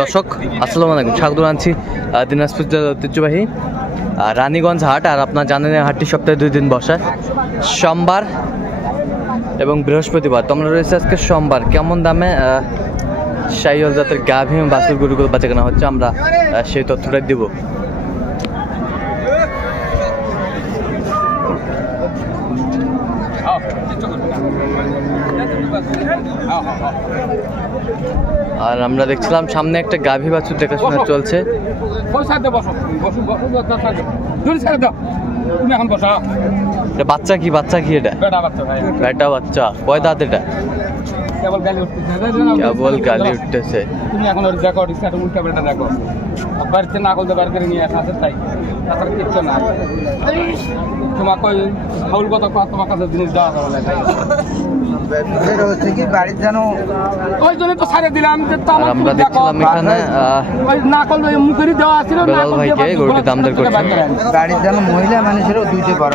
দর্শক আসসালামু আলাইকুম, স্বাগত জানাচ্ছি দিনাজপুর জেলার ঐতিহ্যবাহী রানীগঞ্জ হাট। আর আপনার জানেন হাটটি সপ্তাহে 2 দিন বসে, সোমবার এবং বৃহস্পতিবার। তোমরা রয়েছে আজকে সোমবার। কেমন দামে শাহিওয়াল জাতের গাভী এবং বাছুর গরুগুলো বেচা কেনা হচ্ছে, আমরা সেই তথ্যটা দিব। আর আমরা দেখছিলাম সামনে একটা গাভী বাছুর দেখাশোনা চলছে। বাচ্চা কি এটা? বেটা বাচ্চা। কয় দাঁত এটা? কেবল গালি উঠতেছে। তুমি এখন ওর দেখো, রিক্সাটা উল্টা বেটা দেখো, বাড়িতে না করতে বার করে নিয়ে আসা তাই তাছাড়া কিচ্ছু না। তোমাকে ওই ফাউল কথা তোমার কাছে জিনিস দেওয়া যাবে না, আমরা দেখছিলাম এখানে বেলাল ভাইকে গরুটি দাম দর করছে। গাড়ির যেন মহিলা মানুষেরও দুইতে পারে,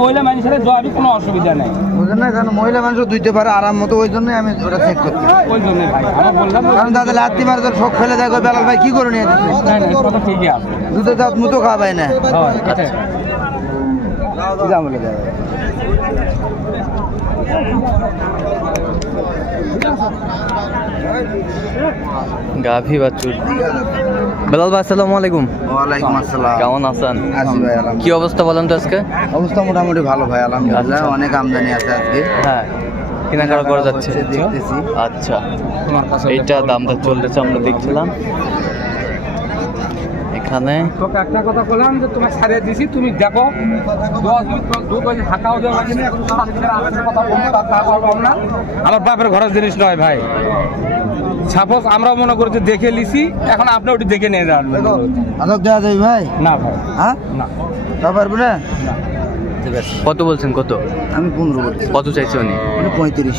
মহিলা মানুষের কোনো অসুবিধা নেই, বুঝলেন না? কারণ মহিলা মানুষও দুইতে পারে আরাম মতো, ওই জন্যই আমি ওটা চেক করছি। ওই জন্য ভাই আমি বললাম, কারণ তাদের লাত্তি মার শখ ফেলে দেখো বেলাল ভাই কি করে নিয়ে ঠিকই আছে, দুটো দাঁত মতো খাওয়াই না। গাভী বাছুর। বেলাল ভাই আসসালামু আলাইকুম। ওয়ালাইকুম আসসালাম। কেমন আছেন? আছি ভাই, কি অবস্থা বলেন তো আজকে? অবস্থা মোটামুটি ভালো ভাই, আলহামদুলিল্লাহ। অনেক আমদানি আছে আজকে। হ্যাঁ, কেনাকাটা করা যাচ্ছে, দেখতেছি। আচ্ছা, এইটা দামটা চলতেছে, আমরা দেখছিলাম এখানে। তোকে একটা কথা বললাম যে তোমার ছাড়িয়ে দিছি, তুমি দেখো আমার বাপের ঘরের জিনিস নয় ভাই। সাপোজ আমরা মনে করি যে দেখে লিছি, এখন আপনি ওটি দেখে নিয়ে যান। আদক দেওয়া যাবে ভাই? না ভাই, হ্যাঁ না, তা পারবো না। কত বলছেন? কত? আমি 15 বলছি। কত চাইছে উনি? 35।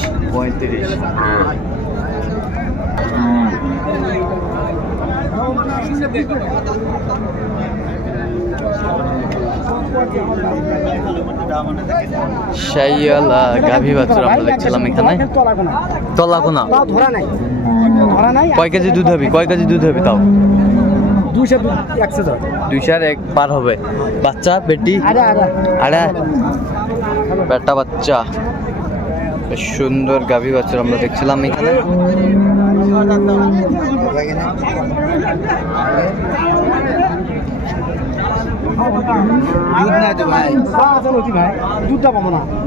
শাহিওয়াল গাভী বাছুর আমরা দেখছিলাম এখানে। তলাকোনা কয় কেজি দুধ হবে? তাও 201 পার হবে। বাচ্চা বেটি আড়া বেটা বাচ্চা, বেশ সুন্দর গাভী বাছুর আমরা দেখছিলাম এখানে।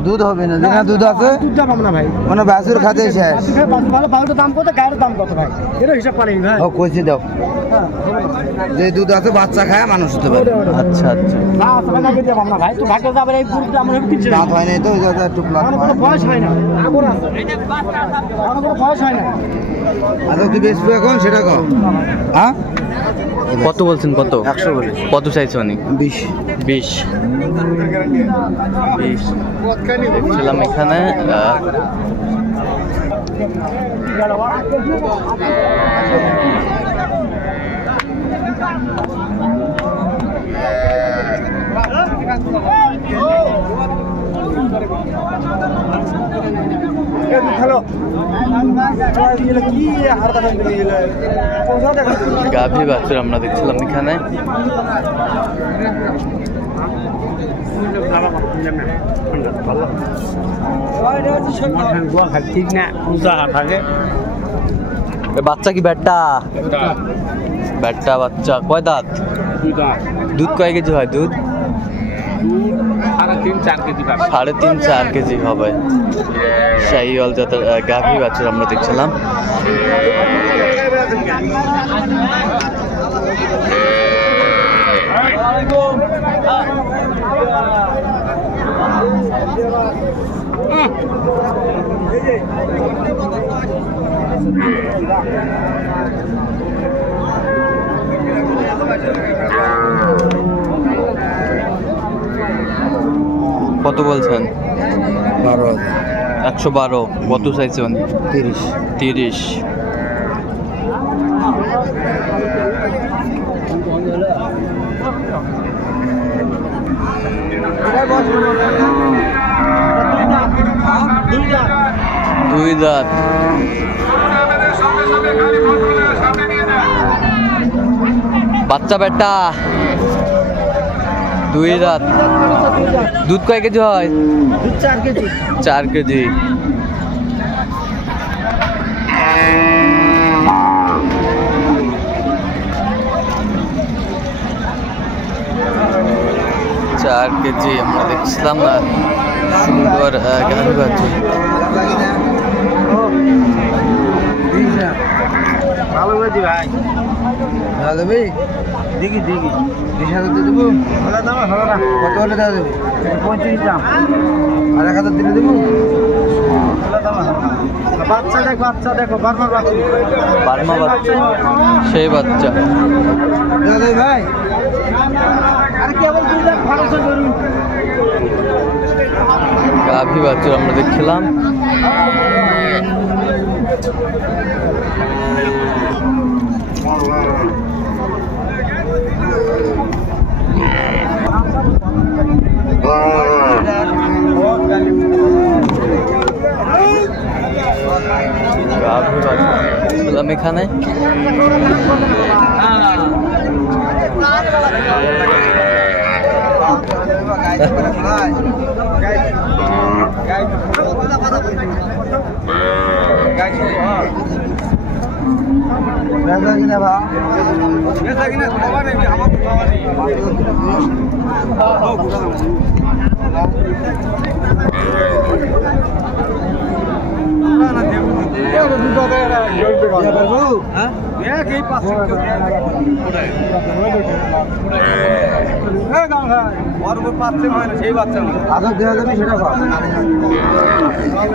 দুধ হবে না, যেখানে দুধ আছে মানে বাছুর খাতে শেষ। দাম কত, গায়ের দাম কত ভাই? এটা হিসাব পারেন ভাই। ও কইছি দাও, যে দুধ আছে বাচ্চা খায় মানুষ হতে পারে। আচ্ছা আচ্ছা, ভাই তো ভাগ্য যাবে এই গ্রুপটা আমরা কিনছি দাঁত হয় না তো, ওই জায়গা একটু প্লাস হয়। বয়স হয় না, আগর আছে কোনো বয়স হয় না। আচ্ছা তুই বেচবো এখন সেটা কও। হ্যাঁ কত বলছেন? কত? 100 বলে। কত চাইছে উনি? 20 দেখছিলাম এখানে। গাভী বাছুর আমরা দেখছিলাম এখানে। বাচ্চা কি বেটা? বাচ্চা। কয় দাঁত? দুধ কয় কেজি হয়? দুধ 3.5-4 কেজি হবে। শাহিওয়াল জাতের গাভী বাছুর আমরা দেখছিলাম। কত বলছেন? 112। কত চাইছে উনি? 30। দুই দাঁত। বাচ্চা বেটা 2 দাঁত। দুধ কয় কেজি হয়? 4 কেজি। আমরা দেখছিলাম না, সুন্দর গাভী বাচ্চা। ভালো হয়েছে ভাই, দেওয়া যাবে? দেখি 20,000 দিয়ে দেবো। কত হলে দেওয়া যাবে? 35 দাম। আর 1,000 দিলে দেবো। বাচ্চা দেখো বার্মা বাচ্চা, সেই বাচ্চা দেওয়া যাবে ভাই? আর কি আবার 2 লাখ খরচ করুন। গাভী বাচ্চা আমরা দেখছিলাম। এখানে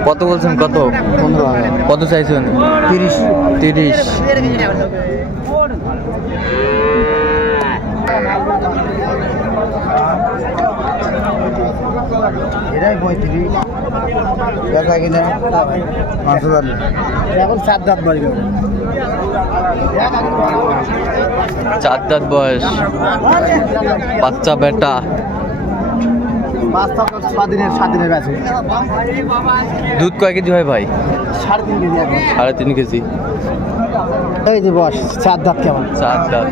কত বলছেন? কত? 15,000। কত চাইছেন? 30। এটাই 35। বেচা কিনা 5,000। এখন 7 দাঁত বাজবে। 4 দাঁত বয়স, বাচ্চা বেটা। 5 থেকে 6 দিনের আছে। দুধ কয় কেজি হয় ভাই? 3.5 কেজি। 3.5 কেজি। এই যে বস 4 দাঁত কেমন? 4 দাঁত।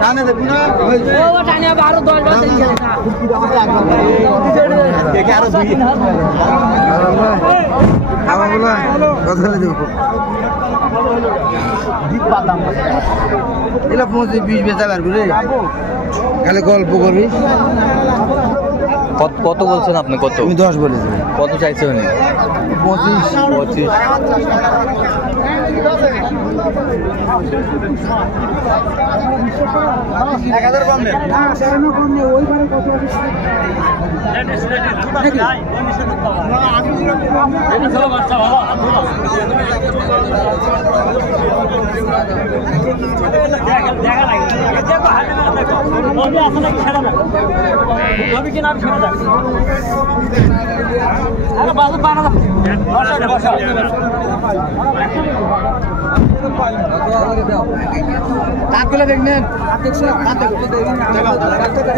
টানে দেবি না? ও টানে 12 10 কথা দেব। এলা 25-20 বেচা পারবি রে, খালি গল্প করবি। কত বলছেন আপনি? কত? আমি 10 বলেছি। কত চাইছে উনি? 25।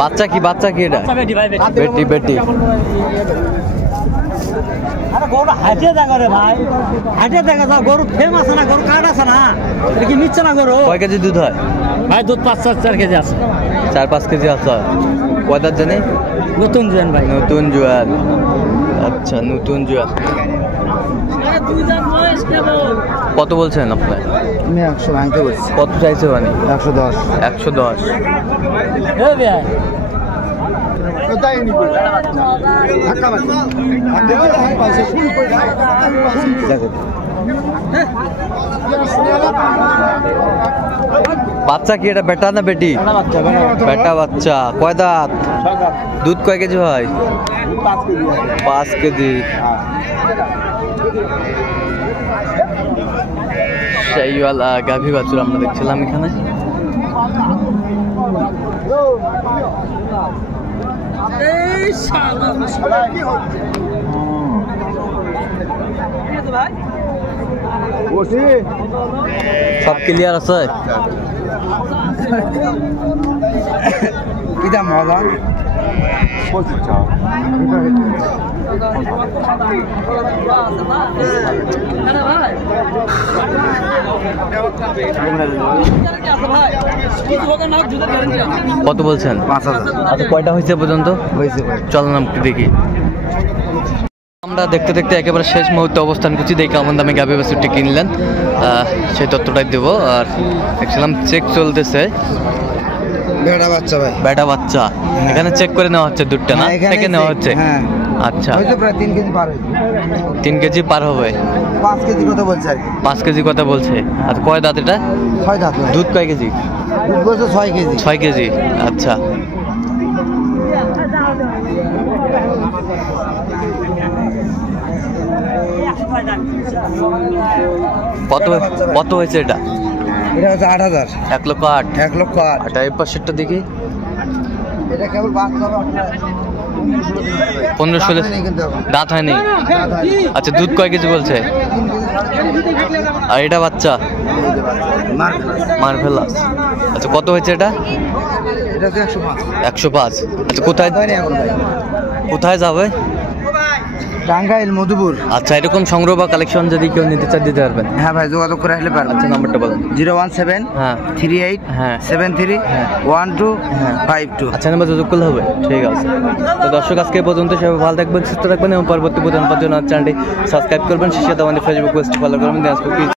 বাচ্চা কি? বাচ্চা কি এটা? বেটি বেটি। গরু হাটে দেখা রে ভাই, হাটে দেখা যাও। গরু ফেম আছে না, গরু কাঠ আছে না, কি নিচ্ছে না গরু? কয় কেজি দুধ হয় ভাই? দুধ 5-4 কেজি আছে। 4-5 কেজি আছে। কয় দাঁত জানি? নতুন জোয়ান ভাই। নতুন জোয়ান। আচ্ছা, নতুন জোয়ান। কত বলছেন আপনি? আমি 100 ভাঙতে বলছি। কত চাইছে মানে? 110। 110। বাচ্চা কি এটা? বেটা না বেটি? বেটা বাচ্চা। কয় দাঁত? দুধ কয় কেজি হয়? 5 কেজি। শাহিওয়াল গাভী বাছুর আমরা দেখছিলাম এখানে। সব ক্লিয়ার আছে? কি দাম হবে? 25। কত বলছেন? 5,000 আচ্ছা, কয়টা হয়েছে পর্যন্ত? হয়েছে ভাই। চলো নাম একটু দেখি। আমরা দেখতে দেখতে একেবারে শেষ মুহূর্তে অবস্থান করছি, দেখে কেমন দামে গাভী বাছুরটি কিনলেন সেই তথ্যটাই দেবো। আর দেখছিলাম চেক চলতেছে, বেটা বাচ্চা ভাই। বেটা বাচ্চা এখানে চেক করে নেওয়া হচ্ছে দুধটা না, হ্যাঁ, এখানে থেকে নেওয়া হচ্ছে। হ্যাঁ আচ্ছা, হয়তো প্রায় 3 কেজি পার হয়েছে। 3 কেজি পার হবে। 5 কেজি কথা বলছে আর কি। 5 কেজি কথা বলছে। আর কয় দাঁত এটা? 6 দাঁত ভাই। দুধ কয় কেজি? দুধ বলছে 6 কেজি। 6 কেজি। আচ্ছা, কত কত হয়েছে এটা? এটা হচ্ছে 8,000। 1,08,000। 1,08,000। আটা এই পাশেরটা দেখি। এটা কেবল বাচ্চা হবে 15-16 কিন্তু দাঁত হয়নি। দাঁত হয়নি। আচ্ছা, দুধ কয় কেজি বলছে? 3 কেজি। আর এটা বাচ্চা মার্ভেলাস। আচ্ছা, কত হয়েছে এটা? এটা হচ্ছে 105। 105। আচ্ছা, কোথায় হয়নি এখন ভাই। কোথায় যাবে? টাঙ্গাইল মধুপুর। আচ্ছা, এরকম সংগ্রহ বা কালেকশন যদি কেউ নিতে চায় দিতে পারবেন? হ্যাঁ ভাই, যোগাযোগ করে আসলে পারবেন। আচ্ছা, নাম্বারটা বলুন। 017 হ্যাঁ 38 হ্যাঁ 73 হ্যাঁ 12 হ্যাঁ 52। আচ্ছা, নাম্বার যোগাযোগ করলে হবে। ঠিক আছে। তো দর্শক, আজকে এই পর্যন্ত। সবাই ভালো থাকবেন, সুস্থ থাকবেন এবং পরবর্তী প্রধান চ্যানেলটি সাবস্ক্রাইব করবেন। সেই সাথে আমাদের ফেসবুক পেজটি ফলো করবেন।